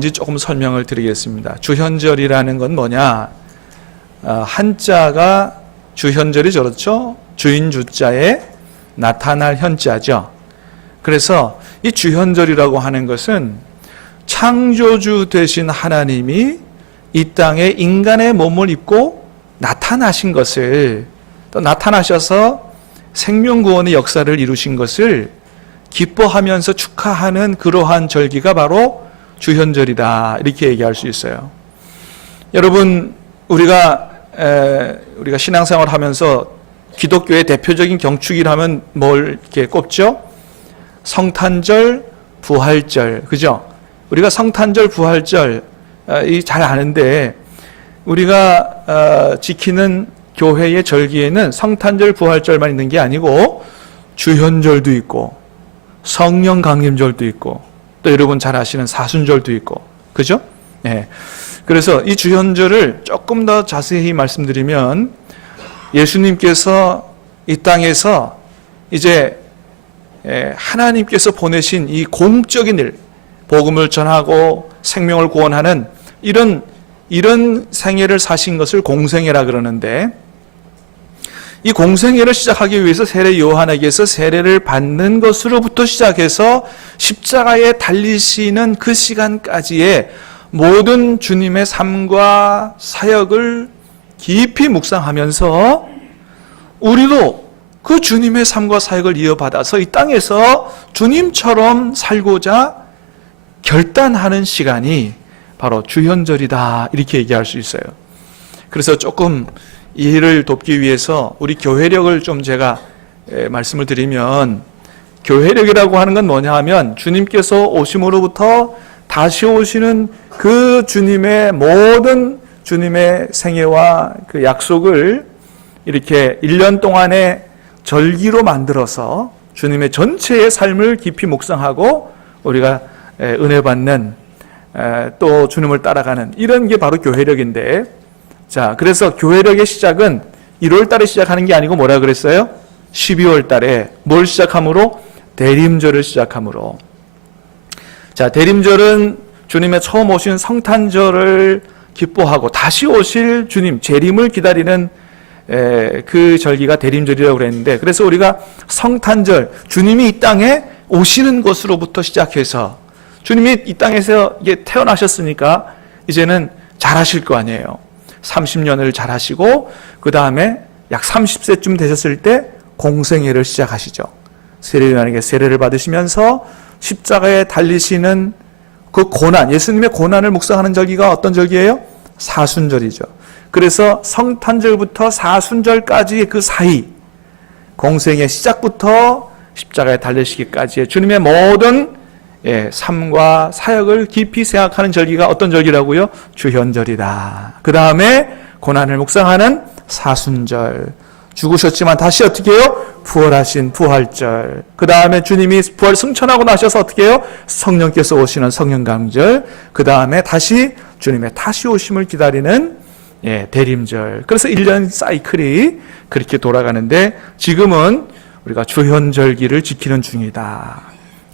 뭔지 조금 설명을 드리겠습니다. 주현절이라는 건 뭐냐? 한자가 주현절이 그렇죠? 주인 주자에 나타날 현자죠. 그래서 이 주현절이라고 하는 것은 창조주 되신 하나님이 이 땅에 인간의 몸을 입고 나타나신 것을, 또 나타나셔서 생명구원의 역사를 이루신 것을 기뻐하면서 축하하는 그러한 절기가 바로 주현절이다, 이렇게 얘기할 수 있어요. 여러분, 우리가 신앙생활을 하면서 기독교의 대표적인 경축이라면 뭘 이렇게 꼽죠? 성탄절, 부활절, 그죠? 우리가 성탄절, 부활절 잘 아는데, 우리가 지키는 교회의 절기에는 성탄절, 부활절만 있는 게 아니고 주현절도 있고 성령 강림절도 있고, 또 여러분 잘 아시는 사순절도 있고, 그죠? 예. 그래서 이 주현절을 조금 더 자세히 말씀드리면, 예수님께서 이 땅에서 이제 하나님께서 보내신 이 공적인 일, 복음을 전하고 생명을 구원하는 이런 생애를 사신 것을 공생애라 그러는데, 이 공생애를 시작하기 위해서 세례 요한에게서 세례를 받는 것으로부터 시작해서 십자가에 달리시는 그 시간까지의 모든 주님의 삶과 사역을 깊이 묵상하면서 우리도 그 주님의 삶과 사역을 이어받아서 이 땅에서 주님처럼 살고자 결단하는 시간이 바로 주현절이다, 이렇게 얘기할 수 있어요. 그래서 조금 이해를 돕기 위해서 우리 교회력을 좀 제가 말씀을 드리면, 교회력이라고 하는 건 뭐냐 하면 주님께서 오심으로부터 다시 오시는 그 주님의 모든 주님의 생애와 그 약속을 이렇게 1년 동안의 절기로 만들어서 주님의 전체의 삶을 깊이 묵상하고 우리가 은혜 받는, 또 주님을 따라가는, 이런 게 바로 교회력인데, 자, 그래서 교회력의 시작은 1월 달에 시작하는 게 아니고 뭐라 그랬어요? 12월 달에 뭘 시작함으로? 대림절을 시작함으로. 자, 대림절은 주님의 처음 오신 성탄절을 기뻐하고 다시 오실 주님, 재림을 기다리는 그 절기가 대림절이라고 그랬는데, 그래서 우리가 성탄절, 주님이 이 땅에 오시는 것으로부터 시작해서, 주님이 이 땅에서 이게 태어나셨으니까 이제는 잘하실 거 아니에요. 30년을 잘하시고 그 다음에 약 30세쯤 되셨을 때 공생애를 시작하시죠. 세례요한에게 세례를 받으시면서 십자가에 달리시는 그 고난, 예수님의 고난을 묵상하는 절기가 어떤 절기예요? 사순절이죠. 그래서 성탄절부터 사순절까지의 그 사이, 공생의 시작부터 십자가에 달리시기까지의 주님의 모든 삶과 사역을 깊이 생각하는 절기가 어떤 절기라고요? 주현절이다. 그 다음에 고난을 묵상하는 사순절, 죽으셨지만 다시 어떻게 해요? 부활하신 부활절, 그 다음에 주님이 부활 승천하고 나셔서 어떻게 해요? 성령께서 오시는 성령강절, 그 다음에 다시 주님의 다시 오심을 기다리는 대림절. 그래서 1년 사이클이 그렇게 돌아가는데, 지금은 우리가 주현절기를 지키는 중이다.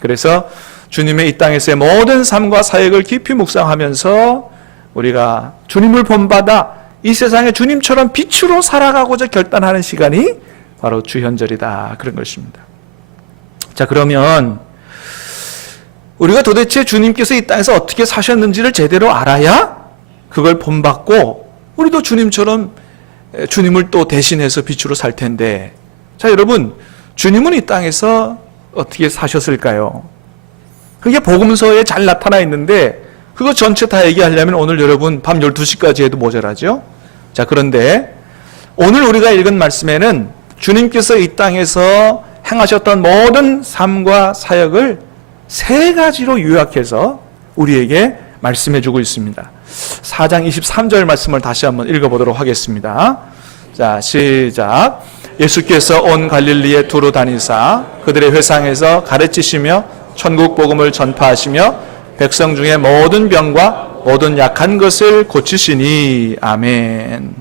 그래서 주님의 이 땅에서의 모든 삶과 사역을 깊이 묵상하면서 우리가 주님을 본받아 이 세상에 주님처럼 빛으로 살아가고자 결단하는 시간이 바로 주현절이다, 그런 것입니다. 자, 그러면 우리가 도대체 주님께서 이 땅에서 어떻게 사셨는지를 제대로 알아야 그걸 본받고 우리도 주님처럼 주님을 또 대신해서 빛으로 살 텐데, 자, 여러분, 주님은 이 땅에서 어떻게 사셨을까요? 그게 복음서에 잘 나타나 있는데 그거 전체 다 얘기하려면 오늘 여러분 밤 12시까지 해도 모자라죠. 자, 그런데 오늘 우리가 읽은 말씀에는 주님께서 이 땅에서 행하셨던 모든 삶과 사역을 3가지로 요약해서 우리에게 말씀해 주고 있습니다. 4장 23절 말씀을 다시 한번 읽어보도록 하겠습니다. 자, 시작. 예수께서 온 갈릴리에 두루 다니사 그들의 회상에서 가르치시며 천국 복음을 전파하시며 백성 중에 모든 병과 모든 약한 것을 고치시니. 아멘.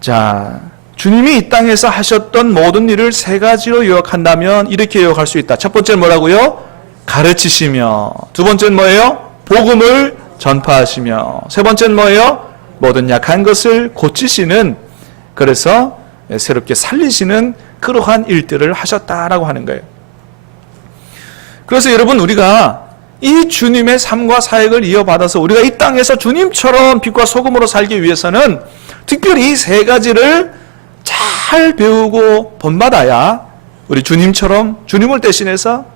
자, 주님이 이 땅에서 하셨던 모든 일을 3가지로 요약한다면 이렇게 요약할 수 있다. 첫 번째는 뭐라고요? 가르치시며. 두 번째는 뭐예요? 복음을 전파하시며, 세 번째는 뭐예요? 모든 약한 것을 고치시는, 그래서 새롭게 살리시는 그러한 일들을 하셨다라고 하는 거예요. 그래서 여러분, 우리가 이 주님의 삶과 사역을 이어받아서 우리가 이 땅에서 주님처럼 빛과 소금으로 살기 위해서는 특별히 이 세 가지를 잘 배우고 본받아야 우리 주님처럼 주님을 대신해서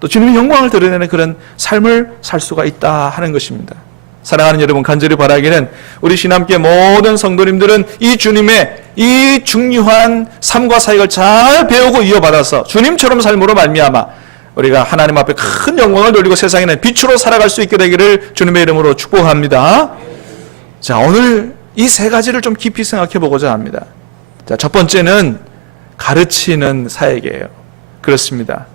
또 주님의 영광을 드러내는 그런 삶을 살 수가 있다 하는 것입니다. 사랑하는 여러분, 간절히 바라기는 우리 신함교회 모든 성도님들은 이 주님의 이 중요한 삶과 사역을 잘 배우고 이어받아서 주님처럼 삶으로 말미암아 우리가 하나님 앞에 큰 영광을 돌리고 세상에는 빛으로 살아갈 수 있게 되기를 주님의 이름으로 축복합니다. 자, 오늘 이 세 가지를 좀 깊이 생각해 보고자 합니다. 자, 첫 번째는 가르치는 사역이에요. 그렇습니다.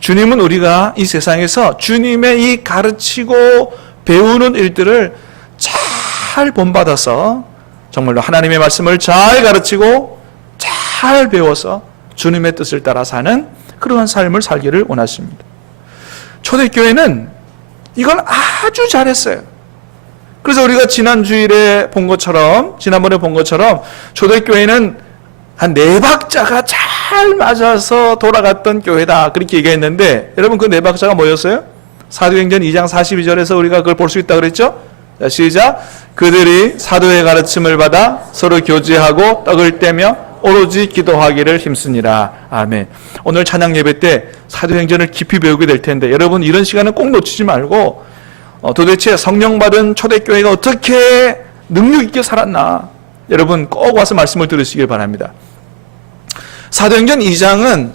주님은 우리가 이 세상에서 주님의 이 가르치고 배우는 일들을 잘 본받아서 정말로 하나님의 말씀을 잘 가르치고 잘 배워서 주님의 뜻을 따라 사는 그러한 삶을 살기를 원하십니다. 초대교회는 이걸 아주 잘했어요. 그래서 우리가 지난번에 본 것처럼 초대교회는 한 4박자가 잘 맞아서 돌아갔던 교회다, 그렇게 얘기했는데, 여러분 그 4박자가 뭐였어요? 사도행전 2장 42절에서 우리가 그걸 볼 수 있다 그랬죠? 자, 시작. 그들이 사도의 가르침을 받아 서로 교제하고 떡을 떼며 오로지 기도하기를 힘쓰니라. 아멘. 오늘 찬양 예배 때 사도행전을 깊이 배우게 될 텐데, 여러분 이런 시간은 꼭 놓치지 말고 도대체 성령 받은 초대교회가 어떻게 능력 있게 살았나, 여러분 꼭 와서 말씀을 들으시길 바랍니다. 사도행전 2장은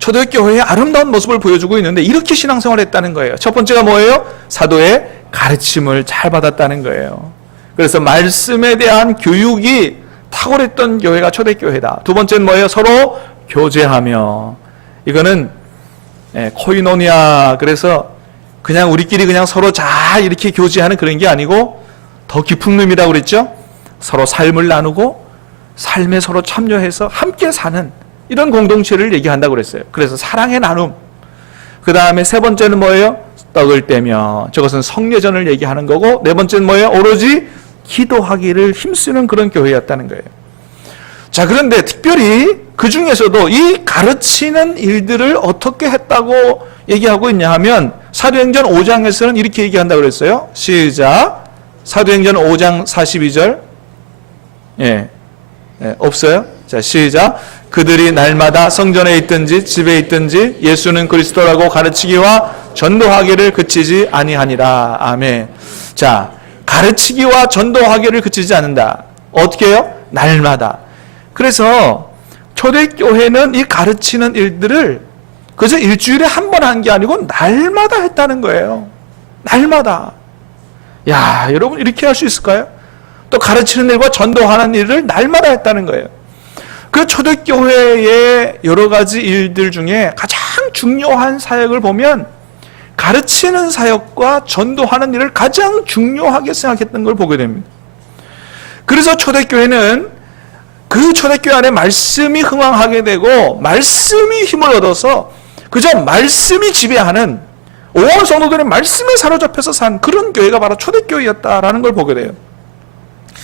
초대교회의 아름다운 모습을 보여주고 있는데, 이렇게 신앙생활을 했다는 거예요. 첫 번째가 뭐예요? 사도의 가르침을 잘 받았다는 거예요. 그래서 말씀에 대한 교육이 탁월했던 교회가 초대교회다. 두 번째는 뭐예요? 서로 교제하며. 이거는 코이노니아, 그래서 그냥 우리끼리 그냥 서로 잘 이렇게 교제하는 그런 게 아니고 더 깊은 의미라고 그랬죠? 서로 삶을 나누고 삶에 서로 참여해서 함께 사는 이런 공동체를 얘기한다고 그랬어요. 그래서 사랑의 나눔. 그 다음에 세 번째는 뭐예요? 떡을 떼며. 저것은 성례전을 얘기하는 거고, 네 번째는 뭐예요? 오로지 기도하기를 힘쓰는 그런 교회였다는 거예요. 자, 그런데 특별히 그 중에서도 이 가르치는 일들을 어떻게 했다고 얘기하고 있냐 하면, 사도행전 5장에서는 이렇게 얘기한다고 그랬어요. 시작. 사도행전 5장 42절. 없어요? 자, 시작. 그들이 날마다 성전에 있든지 집에 있든지 예수는 그리스도라고 가르치기와 전도하기를 그치지 아니하니라. 아멘. 자, 가르치기와 전도하기를 그치지 않는다. 어떻게 해요? 날마다. 그래서 초대교회는 이 가르치는 일들을 그저 일주일에 한 번 한 게 아니고 날마다 했다는 거예요. 날마다. 야, 여러분 이렇게 할 수 있을까요? 또 가르치는 일과 전도하는 일을 날마다 했다는 거예요. 그 초대교회의 여러 가지 일들 중에 가장 중요한 사역을 보면 가르치는 사역과 전도하는 일을 가장 중요하게 생각했던 걸 보게 됩니다. 그래서 초대교회는 그 초대교회 안에 말씀이 흥왕하게 되고 말씀이 힘을 얻어서 그저 말씀이 지배하는, 온 성도들의 말씀에 사로잡혀서 산 그런 교회가 바로 초대교회였다라는 걸 보게 돼요.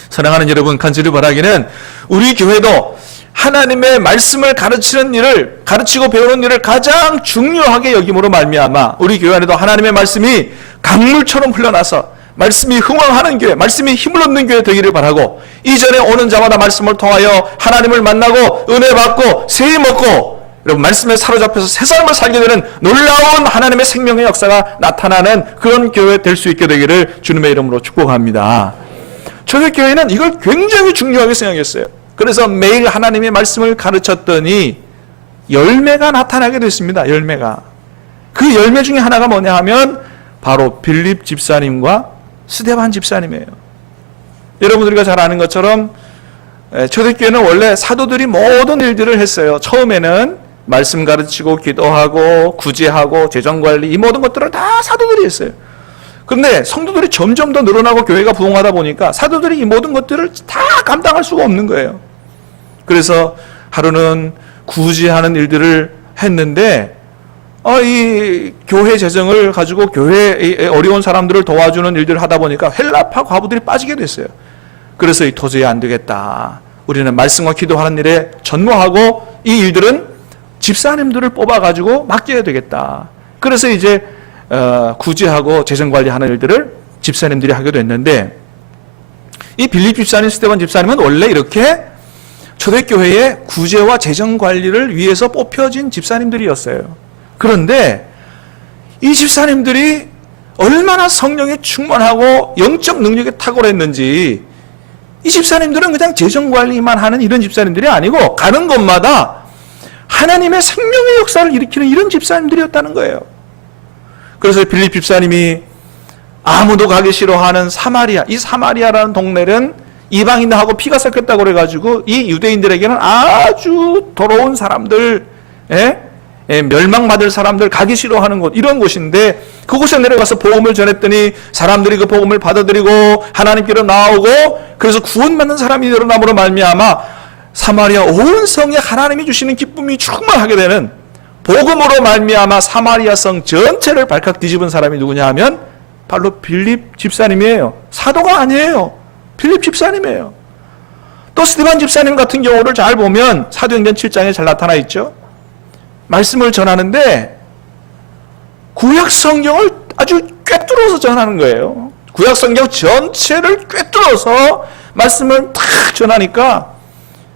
사랑하는 여러분, 간절히 바라기는 우리 교회도 하나님의 말씀을 가르치는 일을, 가르치고 배우는 일을 가장 중요하게 여김으로 말미암아 우리 교회 안에도 하나님의 말씀이 강물처럼 흘러나서 말씀이 흥왕하는 교회, 말씀이 힘을 얻는 교회 되기를 바라고, 이전에 오는 자마다 말씀을 통하여 하나님을 만나고 은혜 받고 세임 얻고 여러분 말씀에 사로잡혀서 새 삶을 살게 되는 놀라운 하나님의 생명의 역사가 나타나는 그런 교회 될 수 있게 되기를 주님의 이름으로 축복합니다. 초대교회는 이걸 굉장히 중요하게 생각했어요. 그래서 매일 하나님의 말씀을 가르쳤더니 열매가 나타나게 됐습니다. 열매가. 그 열매 중에 하나가 뭐냐 하면 바로 빌립 집사님과 스데반 집사님이에요. 여러분 우리가 잘 아는 것처럼 초대교회는 원래 사도들이 모든 일들을 했어요. 처음에는 말씀 가르치고 기도하고 구제하고 재정관리 이 모든 것들을 다 사도들이 했어요. 그런데 성도들이 점점 더 늘어나고 교회가 부흥하다 보니까 사도들이 이 모든 것들을 다 감당할 수가 없는 거예요. 그래서 하루는 구제하는 일들을 했는데 이 교회 재정을 가지고 교회에 어려운 사람들을 도와주는 일들을 하다 보니까 헬라파 과부들이 빠지게 됐어요. 그래서 도저히 안 되겠다. 우리는 말씀과 기도하는 일에 전무하고 이 일들은 집사님들을 뽑아가지고 맡겨야 되겠다. 그래서 이제 구제하고 재정관리하는 일들을 집사님들이 하게 됐는데, 이 빌립 집사님, 스데반 집사님은 원래 이렇게 초대교회의 구제와 재정관리를 위해서 뽑혀진 집사님들이었어요. 그런데 이 집사님들이 얼마나 성령에 충만하고 영적 능력에 탁월했는지, 이 집사님들은 그냥 재정관리만 하는 이런 집사님들이 아니고 가는 곳마다 하나님의 생명의 역사를 일으키는 이런 집사님들이었다는 거예요. 그래서 빌립 집사님이 아무도 가기 싫어하는 사마리아, 이 사마리아라는 동네는 이방인들하고 피가 섞였다고 그래가지고 이 유대인들에게는 아주 더러운 사람들, 멸망받을 사람들, 가기 싫어하는 곳, 이런 곳인데, 그곳에 내려가서 복음을 전했더니 사람들이 그 복음을 받아들이고 하나님께로 나오고, 그래서 구원받는 사람이 늘어남으로 말미암아 사마리아 온 성에 하나님이 주시는 기쁨이 충만하게 되는, 복음으로 말미암아 사마리아 성 전체를 발칵 뒤집은 사람이 누구냐 하면 바로 빌립 집사님이에요. 사도가 아니에요. 빌립 집사님이에요. 또 스데반 집사님 같은 경우를 잘 보면 사도행전 7장에 잘 나타나 있죠. 말씀을 전하는데 구약 성경을 아주 꿰뚫어서 전하는 거예요. 구약 성경 전체를 꿰뚫어서 말씀을 탁 전하니까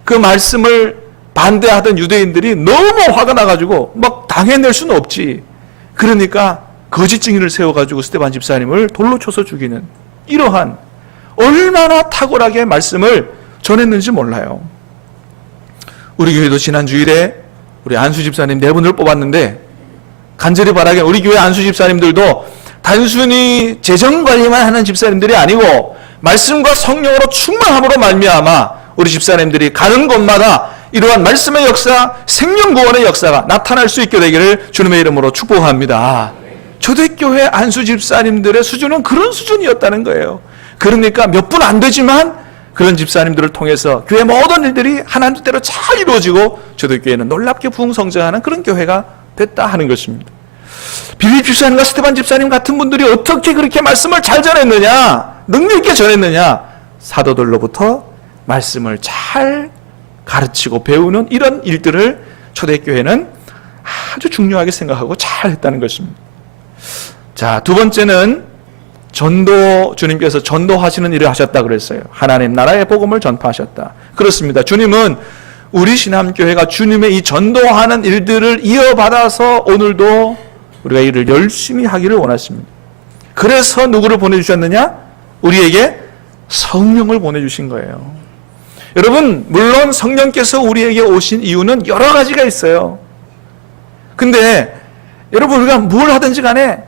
그 말씀을 반대하던 유대인들이 너무 화가 나가지고 막 당해낼 수는 없지. 그러니까 거짓 증인을 세워가지고 스데반 집사님을 돌로 쳐서 죽이는, 이러한 얼마나 탁월하게 말씀을 전했는지 몰라요. 우리 교회도 지난 주일에 우리 안수 집사님 4분을 뽑았는데, 간절히 바라기는 우리 교회 안수 집사님들도 단순히 재정관리만 하는 집사님들이 아니고 말씀과 성령으로 충만함으로 말미암아 우리 집사님들이 가는 곳마다 이러한 말씀의 역사, 생명구원의 역사가 나타날 수 있게 되기를 주님의 이름으로 축복합니다. 초대교회 안수 집사님들의 수준은 그런 수준이었다는 거예요. 그러니까 몇 분 안 되지만 그런 집사님들을 통해서 교회 모든 일들이 하나님 뜻대로 잘 이루어지고 초대교회는 놀랍게 부흥성장하는 그런 교회가 됐다 하는 것입니다. 빌립 집사님과 스데반 집사님 같은 분들이 어떻게 그렇게 말씀을 잘 전했느냐, 능력 있게 전했느냐, 사도들로부터 말씀을 잘 가르치고 배우는 이런 일들을 초대교회는 아주 중요하게 생각하고 잘 했다는 것입니다. 자, 두 번째는 전도, 주님께서 전도하시는 일을 하셨다 그랬어요. 하나님 나라의 복음을 전파하셨다. 그렇습니다. 주님은 우리 신함교회가 주님의 이 전도하는 일들을 이어받아서 오늘도 우리가 일을 열심히 하기를 원하십니다. 그래서 누구를 보내주셨느냐? 우리에게 성령을 보내주신 거예요. 여러분, 물론 성령께서 우리에게 오신 이유는 여러 가지가 있어요. 근데 여러분, 우리가 뭘 하든지 간에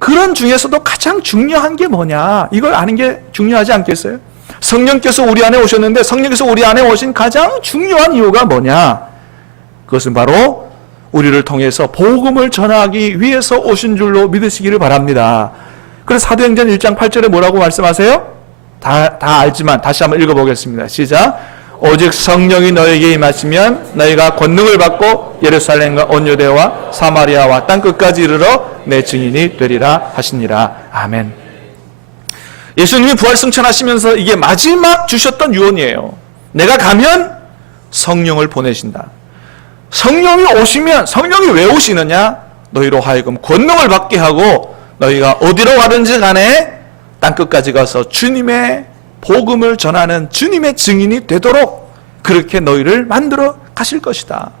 그런 중에서도 가장 중요한 게 뭐냐, 이걸 아는 게 중요하지 않겠어요? 성령께서 우리 안에 오셨는데 성령께서 우리 안에 오신 가장 중요한 이유가 뭐냐? 그것은 바로 우리를 통해서 복음을 전하기 위해서 오신 줄로 믿으시기를 바랍니다. 그래서 사도행전 1장 8절에 뭐라고 말씀하세요? 다 알지만 다시 한번 읽어보겠습니다. 시작. 오직 성령이 너에게 임하시면 너희가 권능을 받고 예루살렘과 온 유대와 사마리아와 땅끝까지 이르러 내 증인이 되리라 하시니라. 아멘. 예수님이 부활승천하시면서 이게 마지막 주셨던 유언이에요. 내가 가면 성령을 보내신다. 성령이 오시면, 성령이 왜 오시느냐? 너희로 하여금 권능을 받게 하고 너희가 어디로 가든지 간에 땅끝까지 가서 주님의 복음을 전하는 주님의 증인이 되도록 그렇게 너희를 만들어 가실 것이다.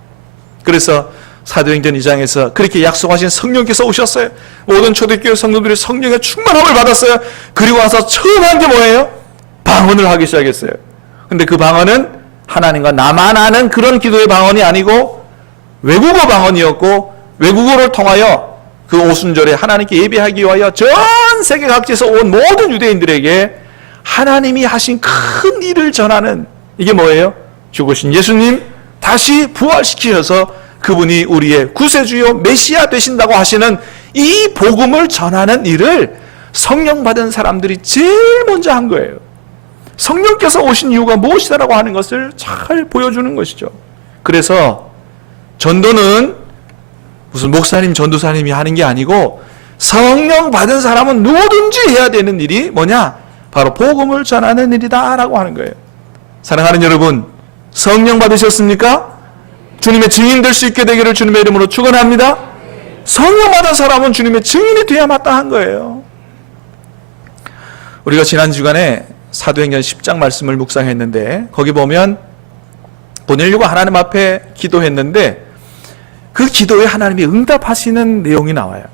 그래서 사도행전 2장에서 그렇게 약속하신 성령께서 오셨어요. 모든 초대교회 성도들이 성령의 충만함을 받았어요. 그리고 와서 처음 한 게 뭐예요? 방언을 하기 시작했어요. 근데 그 방언은 하나님과 나만 아는 그런 기도의 방언이 아니고 외국어 방언이었고, 외국어를 통하여 그 오순절에 하나님께 예배하기 위하여 전 세계 각지에서 온 모든 유대인들에게 하나님이 하신 큰 일을 전하는, 이게 뭐예요? 죽으신 예수님 다시 부활시키셔서 그분이 우리의 구세주요 메시아 되신다고 하시는 이 복음을 전하는 일을 성령 받은 사람들이 제일 먼저 한 거예요. 성령께서 오신 이유가 무엇이다라고 하는 것을 잘 보여주는 것이죠. 그래서 전도는 무슨 목사님, 전도사님이 하는 게 아니고 성령 받은 사람은 누구든지 해야 되는 일이 뭐냐? 바로 복음을 전하는 일이다라고 하는 거예요. 사랑하는 여러분, 성령 받으셨습니까? 주님의 증인 될 수 있게 되기를 주님의 이름으로 축원합니다. 성령 받은 사람은 주님의 증인이 돼야 마땅한 거예요. 우리가 지난 주간에 사도행전 10장 말씀을 묵상했는데 거기 보면 고넬료가 하나님 앞에 기도했는데 그 기도에 하나님이 응답하시는 내용이 나와요.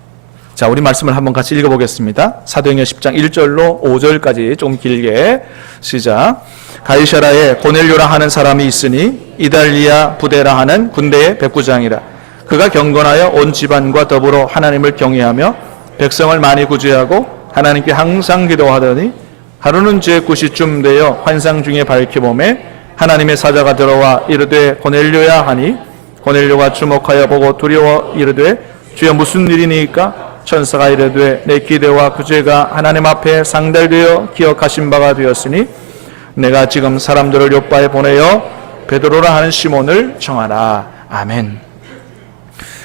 자, 우리 말씀을 한번 같이 읽어보겠습니다. 사도행전 10장 1절로 5절까지 좀 길게 시작. 가이사라에 고넬료라 하는 사람이 있으니 이달리아 부대라 하는 군대의 백부장이라. 그가 경건하여 온 집안과 더불어 하나님을 경외하며 백성을 많이 구제하고 하나님께 항상 기도하더니 하루는 제 9시쯤 되어 환상 중에 밝혀보매 하나님의 사자가 들어와 이르되 고넬료야 하니 고넬료가 주목하여 보고 두려워 이르되 주여 무슨 일이니까? 천사가 이르되 내 기대와 구제가 하나님 앞에 상달되어 기억하신 바가 되었으니 내가 지금 사람들을 요바에 보내어 베드로라 하는 시몬을 청하라. 아멘.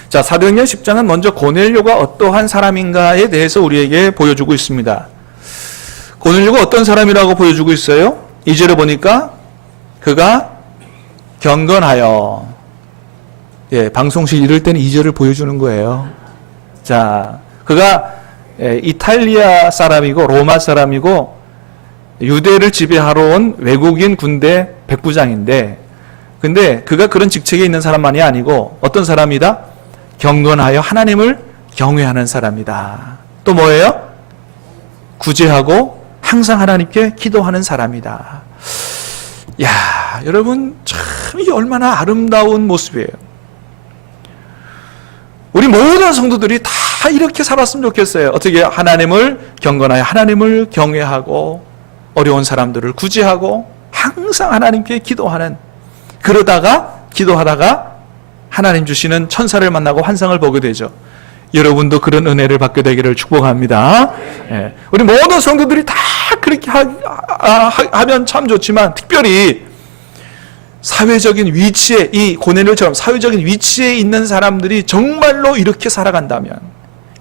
자, 사도행전 10장은 먼저 고넬료가 어떠한 사람인가에 대해서 우리에게 보여주고 있습니다. 고넬료가 어떤 사람이라고 보여주고 있어요? 2절에 보니까 그가 경건하여, 방송실 이럴 때는 2절을 보여주는 거예요. 자, 그가 이탈리아 사람이고 로마 사람이고 유대를 지배하러 온 외국인 군대 백부장인데, 근데 그가 그런 직책에 있는 사람만이 아니고 어떤 사람이다? 경건하여 하나님을 경외하는 사람이다. 또 뭐예요? 구제하고 항상 하나님께 기도하는 사람이다. 야, 여러분 참 이게 얼마나 아름다운 모습이에요. 우리 모든 성도들이 다 이렇게 살았으면 좋겠어요. 어떻게 하나님을 경건하여 하나님을 경외하고 어려운 사람들을 구제하고 항상 하나님께 기도하는, 그러다가 기도하다가 하나님 주시는 천사를 만나고 환상을 보게 되죠. 여러분도 그런 은혜를 받게 되기를 축복합니다. 우리 모든 성도들이 다 그렇게 하면 참 좋지만 특별히 사회적인 위치에, 이 고넬료처럼 사회적인 위치에 있는 사람들이 정말로 이렇게 살아간다면,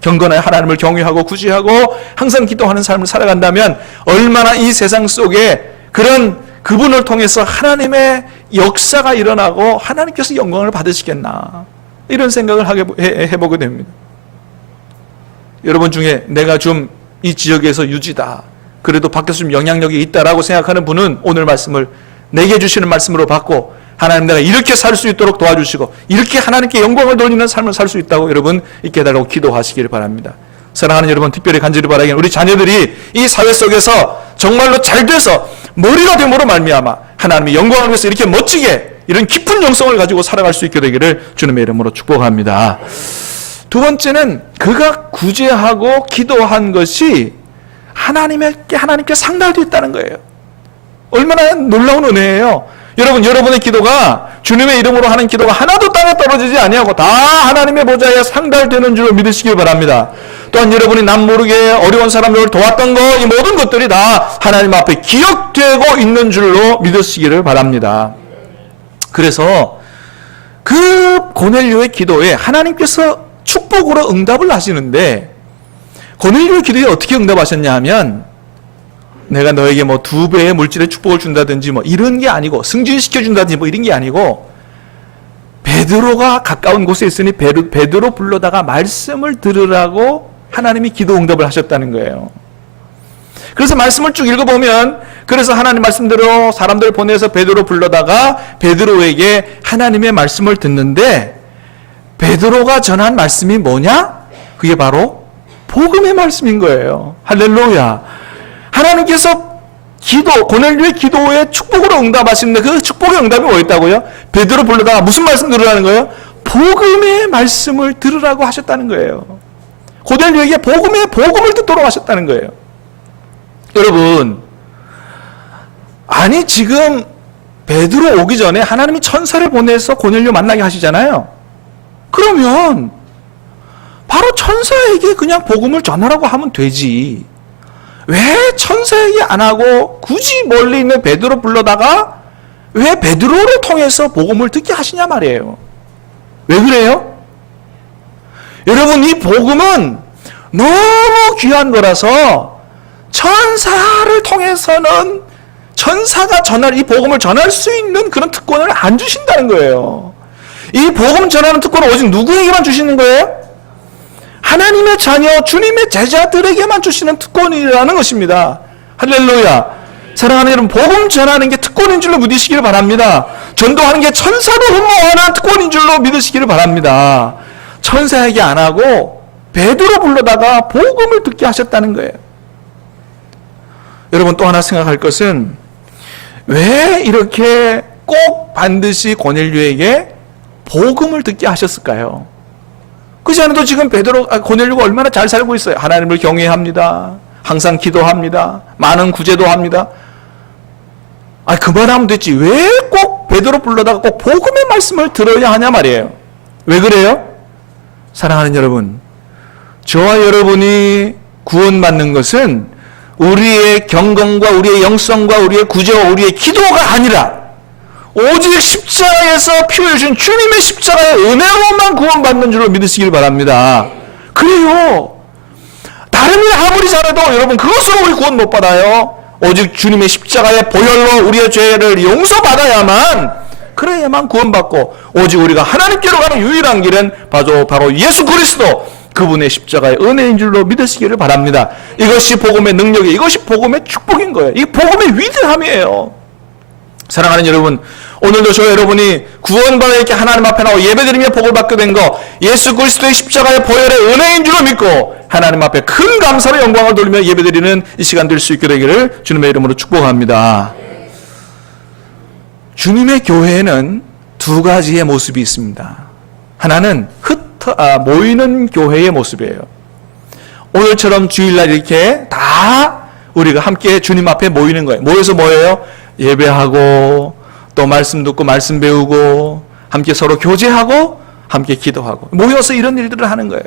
경건하여 하나님을 경외하고 구제하고 항상 기도하는 삶을 살아간다면 얼마나 이 세상 속에 그런 그분을 통해서 하나님의 역사가 일어나고 하나님께서 영광을 받으시겠나, 이런 생각을 해보게 됩니다. 여러분 중에 내가 좀 이 지역에서 유지다, 그래도 밖에서 좀 영향력이 있다라고 생각하는 분은 오늘 말씀을 내게 주시는 말씀으로 받고 하나님 내가 이렇게 살 수 있도록 도와주시고 이렇게 하나님께 영광을 돌리는 삶을 살 수 있다고 여러분 있게 해달라고 기도하시기를 바랍니다. 사랑하는 여러분, 특별히 간절히 바라기는 우리 자녀들이 이 사회 속에서 정말로 잘 돼서 머리가 됨으로 말미암아 하나님의 영광을 위해서 이렇게 멋지게 이런 깊은 영성을 가지고 살아갈 수 있게 되기를 주님의 이름으로 축복합니다. 두 번째는 그가 구제하고 기도한 것이 하나님께 상달되어 있다는 거예요. 얼마나 놀라운 은혜예요. 여러분, 여러분의 기도가 주님의 이름으로 하는 기도가 하나도 땅에 떨어지지 아니하고 다 하나님의 보좌에 상달되는 줄을 믿으시길 바랍니다. 또한 여러분이 남 모르게 어려운 사람들을 도왔던 것, 이 모든 것들이 다 하나님 앞에 기억되고 있는 줄로 믿으시기를 바랍니다. 그래서 그 고넬료의 기도에 하나님께서 축복으로 응답을 하시는데, 고넬료의 기도에 어떻게 응답하셨냐 하면 내가 너에게 뭐 2배의 물질의 축복을 준다든지 뭐 이런 게 아니고, 승진시켜 준다든지 뭐 이런 게 아니고, 베드로가 가까운 곳에 있으니 베드로 불러다가 말씀을 들으라고 하나님이 기도 응답을 하셨다는 거예요. 그래서 말씀을 쭉 읽어보면, 그래서 하나님 말씀대로 사람들을 보내서 베드로 불러다가 베드로에게 하나님의 말씀을 듣는데, 베드로가 전한 말씀이 뭐냐? 그게 바로 복음의 말씀인 거예요. 할렐루야. 하나님께서 고넬료의 기도에 축복으로 응답하시는데 그 축복의 응답이 뭐였다고요? 베드로 불러다가 무슨 말씀 들으라는 거예요? 복음의 말씀을 들으라고 하셨다는 거예요. 고넬료에게 복음을 듣도록 하셨다는 거예요. 여러분, 아니 지금 베드로 오기 전에 하나님이 천사를 보내서 고넬료 만나게 하시잖아요. 그러면 바로 천사에게 그냥 복음을 전하라고 하면 되지. 왜 천사에게 안 하고 굳이 멀리 있는 베드로 불러다가 왜 베드로를 통해서 복음을 듣게 하시냐 말이에요. 왜 그래요? 여러분, 이 복음은 너무 귀한 거라서 천사를 통해서는 천사가 이 복음을 전할 수 있는 그런 특권을 안 주신다는 거예요. 이 복음 전하는 특권을 오직 누구에게만 주시는 거예요? 하나님의 자녀, 주님의 제자들에게만 주시는 특권이라는 것입니다. 할렐루야. 사랑하는 여러분, 복음 전하는 게 특권인 줄로 믿으시기를 바랍니다. 전도하는 게 천사도 흠모하는 특권인 줄로 믿으시기를 바랍니다. 천사에게 안 하고 베드로 불러다가 복음을 듣게 하셨다는 거예요. 여러분, 또 하나 생각할 것은 왜 이렇게 꼭 반드시 고넬료에게 복음을 듣게 하셨을까요? 그렇지 않아도 지금 고넬료가 얼마나 잘 살고 있어요. 하나님을 경외합니다. 항상 기도합니다. 많은 구제도 합니다. 그만하면 됐지. 왜 꼭 베드로 불러다가 꼭 복음의 말씀을 들어야 하냐 말이에요. 왜 그래요? 사랑하는 여러분, 저와 여러분이 구원받는 것은 우리의 경건과 우리의 영성과 우리의 구제와 우리의 기도가 아니라 오직 십자가에서 피 흘리신 주님의 십자가의 은혜로만 구원받는 줄로 믿으시길 바랍니다. 그래요. 다른 일 아무리 잘해도 여러분, 그것으로 우리 구원 못 받아요. 오직 주님의 십자가의 보혈로 우리의 죄를 용서받아야만, 그래야만 구원받고, 오직 우리가 하나님께로 가는 유일한 길은 바로 예수 그리스도, 그분의 십자가의 은혜인 줄로 믿으시기를 바랍니다. 이것이 복음의 능력이에요. 이것이 복음의 축복인 거예요. 이 복음의 위대함이에요. 사랑하는 여러분, 오늘도 저 여러분이 구원받아 이렇게 하나님 앞에 나와 예배드리며 복을 받게 된 거, 예수 그리스도의 십자가의 보혈의 은혜인 줄로 믿고 하나님 앞에 큰 감사로 영광을 돌리며 예배드리는 이 시간 될 수 있게 되기를 주님의 이름으로 축복합니다. 주님의 교회에는 두 가지의 모습이 있습니다. 하나는 모이는 교회의 모습이에요. 오늘처럼 주일날 이렇게 다 우리가 함께 주님 앞에 모이는 거예요. 모여서 뭐예요? 예배하고, 또 말씀 듣고 말씀 배우고, 함께 서로 교제하고, 함께 기도하고, 모여서 이런 일들을 하는 거예요.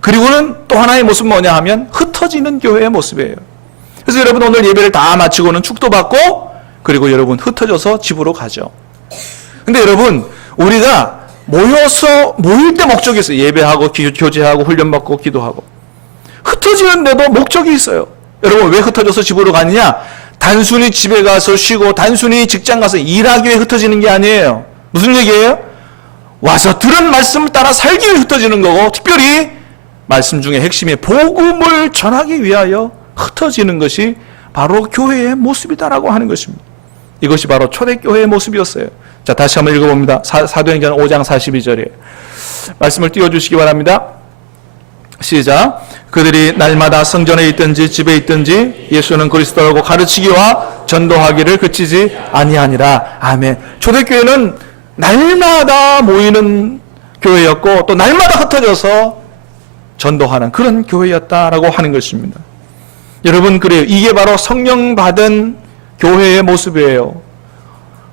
그리고는 또 하나의 모습은 뭐냐 하면 흩어지는 교회의 모습이에요. 그래서 여러분, 오늘 예배를 다 마치고는 축도 받고, 그리고 여러분 흩어져서 집으로 가죠. 근데 여러분, 우리가 모일 때 목적이 있어요. 예배하고, 교제하고, 훈련받고, 기도하고. 흩어지는데도 목적이 있어요. 여러분, 왜 흩어져서 집으로 가느냐? 단순히 집에 가서 쉬고 단순히 직장 가서 일하기 위해 흩어지는 게 아니에요. 무슨 얘기예요? 와서 들은 말씀을 따라 살기 위해 흩어지는 거고, 특별히 말씀 중에 핵심이 복음을 전하기 위하여 흩어지는 것이 바로 교회의 모습이다라고 하는 것입니다. 이것이 바로 초대교회의 모습이었어요. 자, 다시 한번 읽어봅니다. 사도행전 5장 42절에 말씀을 띄워주시기 바랍니다. 시작. 그들이 날마다 성전에 있든지 집에 있든지 예수는 그리스도라고 가르치기와 전도하기를 그치지 아니하니라. 아멘. 초대교회는 날마다 모이는 교회였고, 또 날마다 흩어져서 전도하는 그런 교회였다라고 하는 것입니다. 여러분, 그래요. 이게 바로 성령 받은 교회의 모습이에요.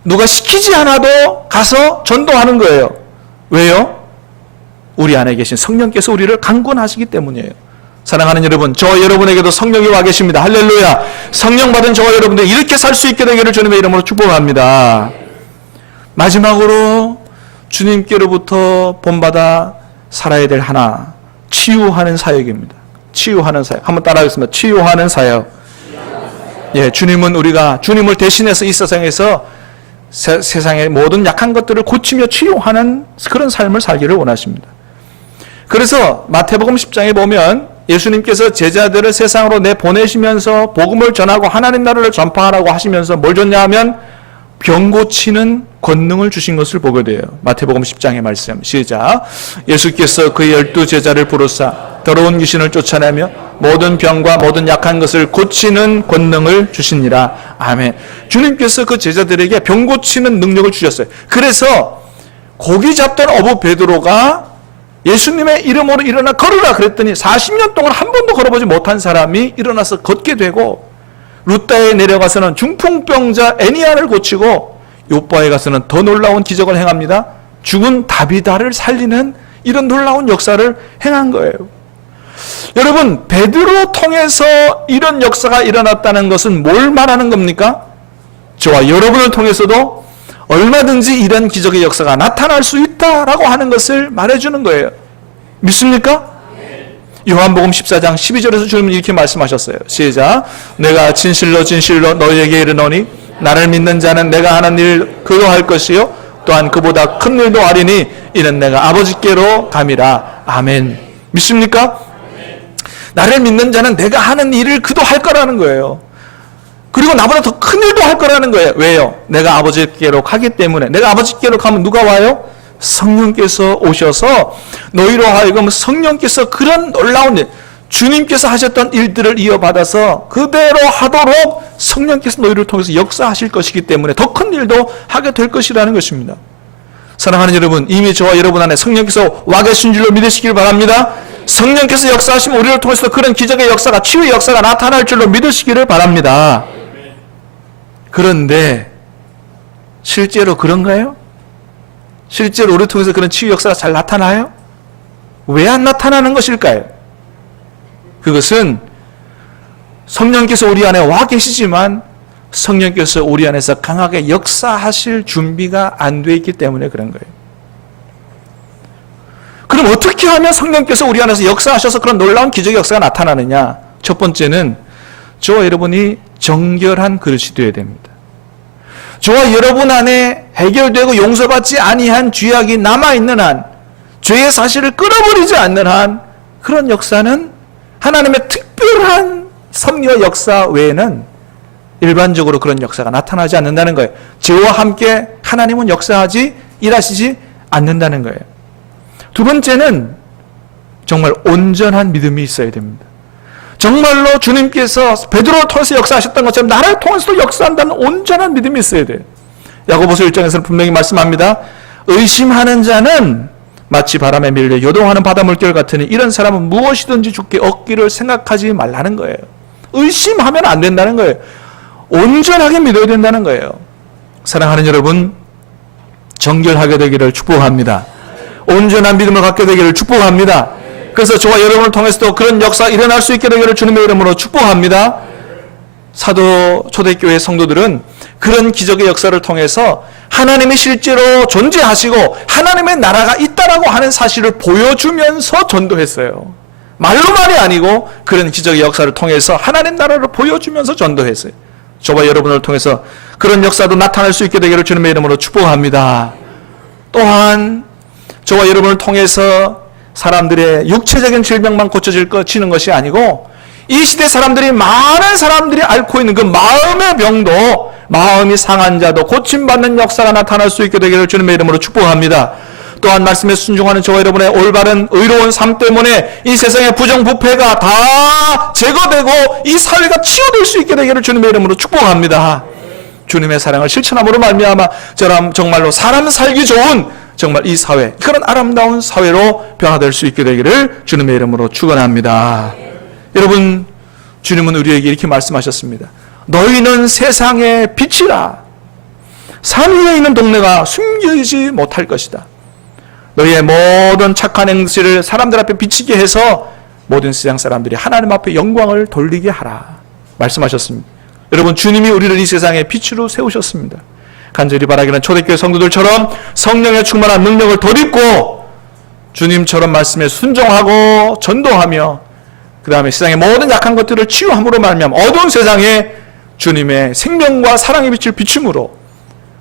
누가 시키지 않아도 가서 전도하는 거예요. 왜요? 우리 안에 계신 성령께서 우리를 강권하시기 때문이에요. 사랑하는 여러분, 저와 여러분에게도 성령이 와 계십니다. 할렐루야. 성령 받은 저와 여러분들 이렇게 살 수 있게 되기를 주님의 이름으로 축복합니다. 마지막으로 주님께로부터 본받아 살아야 될 하나, 치유하는 사역입니다. 치유하는 사역. 한번 따라하겠습니다. 치유하는 사역. 예, 주님을 대신해서 이 세상에서 세상의 모든 약한 것들을 고치며 치유하는 그런 삶을 살기를 원하십니다. 그래서 마태복음 10장에 보면 예수님께서 제자들을 세상으로 내보내시면서 복음을 전하고 하나님 나라를 전파하라고 하시면서 뭘 줬냐 하면 병 고치는 권능을 주신 것을 보게 돼요. 마태복음 10장의 말씀 시작. 예수께서 그의 12 제자를 부르사 더러운 귀신을 쫓아내며 모든 병과 모든 약한 것을 고치는 권능을 주시니라. 아멘. 주님께서 그 제자들에게 병 고치는 능력을 주셨어요. 그래서 고기 잡던 어부 베드로가 예수님의 이름으로 일어나 걸으라 그랬더니 40년 동안 한 번도 걸어보지 못한 사람이 일어나서 걷게 되고, 루다에 내려가서는 중풍병자 애니아를 고치고, 요바에 가서는 더 놀라운 기적을 행합니다. 죽은 다비다를 살리는 이런 놀라운 역사를 행한 거예요. 여러분, 베드로 통해서 이런 역사가 일어났다는 것은 뭘 말하는 겁니까? 저와 여러분을 통해서도 얼마든지 이런 기적의 역사가 나타날 수 있다라고 하는 것을 말해주는 거예요. 믿습니까? 요한복음 14장 12절에서 주님은 이렇게 말씀하셨어요. 시작. 내가 진실로 진실로 너희에게 이르노니 나를 믿는 자는 내가 하는 일 그도 할 것이요 또한 그보다 큰 일도 하리니 이는 내가 아버지께로 감이라. 아멘. 믿습니까? 나를 믿는 자는 내가 하는 일을 그도 할 거라는 거예요. 그리고 나보다 더 큰 일도 할 거라는 거예요. 왜요? 내가 아버지께로 가기 때문에. 내가 아버지께로 가면 누가 와요? 성령께서 오셔서 너희로 하여금 성령께서 그런 놀라운 일, 주님께서 하셨던 일들을 이어받아서 그대로 하도록 성령께서 너희를 통해서 역사하실 것이기 때문에 더 큰 일도 하게 될 것이라는 것입니다. 사랑하는 여러분, 이미 저와 여러분 안에 성령께서 와 계신 줄로 믿으시길 바랍니다. 성령께서 역사하시면 우리를 통해서 그런 기적의 역사가, 치유의 역사가 나타날 줄로 믿으시기를 바랍니다. 그런데 실제로 그런가요? 실제로 우리를 통해서 그런 치유 역사가 잘 나타나요? 왜 안 나타나는 것일까요? 그것은 성령께서 우리 안에 와 계시지만 성령께서 우리 안에서 강하게 역사하실 준비가 안 돼 있기 때문에 그런 거예요. 그럼 어떻게 하면 성령께서 우리 안에서 역사하셔서 그런 놀라운 기적의 역사가 나타나느냐? 첫 번째는 저와 여러분이 정결한 그릇이 되어야 됩니다. 저와 여러분 안에 해결되고 용서받지 아니한 죄악이 남아있는 한, 죄의 사실을 끊어버리지 않는 한, 그런 역사는 하나님의 특별한 섭리와 역사 외에는 일반적으로 그런 역사가 나타나지 않는다는 거예요. 죄와 함께 하나님은 역사하지, 일하시지 않는다는 거예요. 두 번째는 정말 온전한 믿음이 있어야 됩니다. 정말로 주님께서 베드로를 통해서 역사하셨던 것처럼 나를 통해서도 역사한다는 온전한 믿음이 있어야 돼요. 야고보서 1장에서는 분명히 말씀합니다. 의심하는 자는 마치 바람에 밀려 요동하는 바다 물결 같으니 이런 사람은 무엇이든지 죽게 얻기를 생각하지 말라는 거예요. 의심하면 안 된다는 거예요. 온전하게 믿어야 된다는 거예요. 사랑하는 여러분, 정결하게 되기를 축복합니다. 온전한 믿음을 갖게 되기를 축복합니다. 그래서 저와 여러분을 통해서도 그런 역사가 일어날 수 있게 되기를 주님의 이름으로 축복합니다. 사도 초대교회 성도들은 그런 기적의 역사를 통해서 하나님이 실제로 존재하시고 하나님의 나라가 있다라고 하는 사실을 보여주면서 전도했어요. 말로만이 아니고 그런 기적의 역사를 통해서 하나님 나라를 보여주면서 전도했어요. 저와 여러분을 통해서 그런 역사도 나타날 수 있게 되기를 주님의 이름으로 축복합니다. 또한 저와 여러분을 통해서 사람들의 육체적인 질병만 고쳐지는 것이 아니고 이 시대 사람들이, 많은 사람들이 앓고 있는 그 마음의 병도, 마음이 상한 자도 고침받는 역사가 나타날 수 있게 되기를 주님의 이름으로 축복합니다. 또한 말씀에 순종하는 저와 여러분의 올바른 의로운 삶 때문에 이 세상의 부정부패가 다 제거되고 이 사회가 치유될 수 있게 되기를 주님의 이름으로 축복합니다. 주님의 사랑을 실천함으로 말미암아 정말로 사람 살기 좋은 정말 이 사회, 그런 아름다운 사회로 변화될 수 있게 되기를 주님의 이름으로 축원합니다. 여러분, 주님은 우리에게 이렇게 말씀하셨습니다. 너희는 세상의 빛이라. 산 위에 있는 동네가 숨기지 못할 것이다. 너희의 모든 착한 행실을 사람들 앞에 비치게 해서 모든 세상 사람들이 하나님 앞에 영광을 돌리게 하라. 말씀하셨습니다. 여러분, 주님이 우리를 이 세상의 빛으로 세우셨습니다. 간절히 바라기는 초대교회 성도들처럼 성령의 충만한 능력을 덧입고 주님처럼 말씀에 순종하고 전도하며 그 다음에 세상의 모든 약한 것들을 치유함으로 말미암아 어두운 세상에 주님의 생명과 사랑의 빛을 비춤으로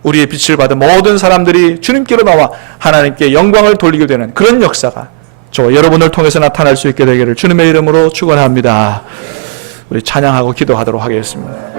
우리의 빛을 받은 모든 사람들이 주님께로 나와 하나님께 영광을 돌리게 되는 그런 역사가 저와 여러분을 통해서 나타날 수 있게 되기를 주님의 이름으로 축원합니다. 우리 찬양하고 기도하도록 하겠습니다.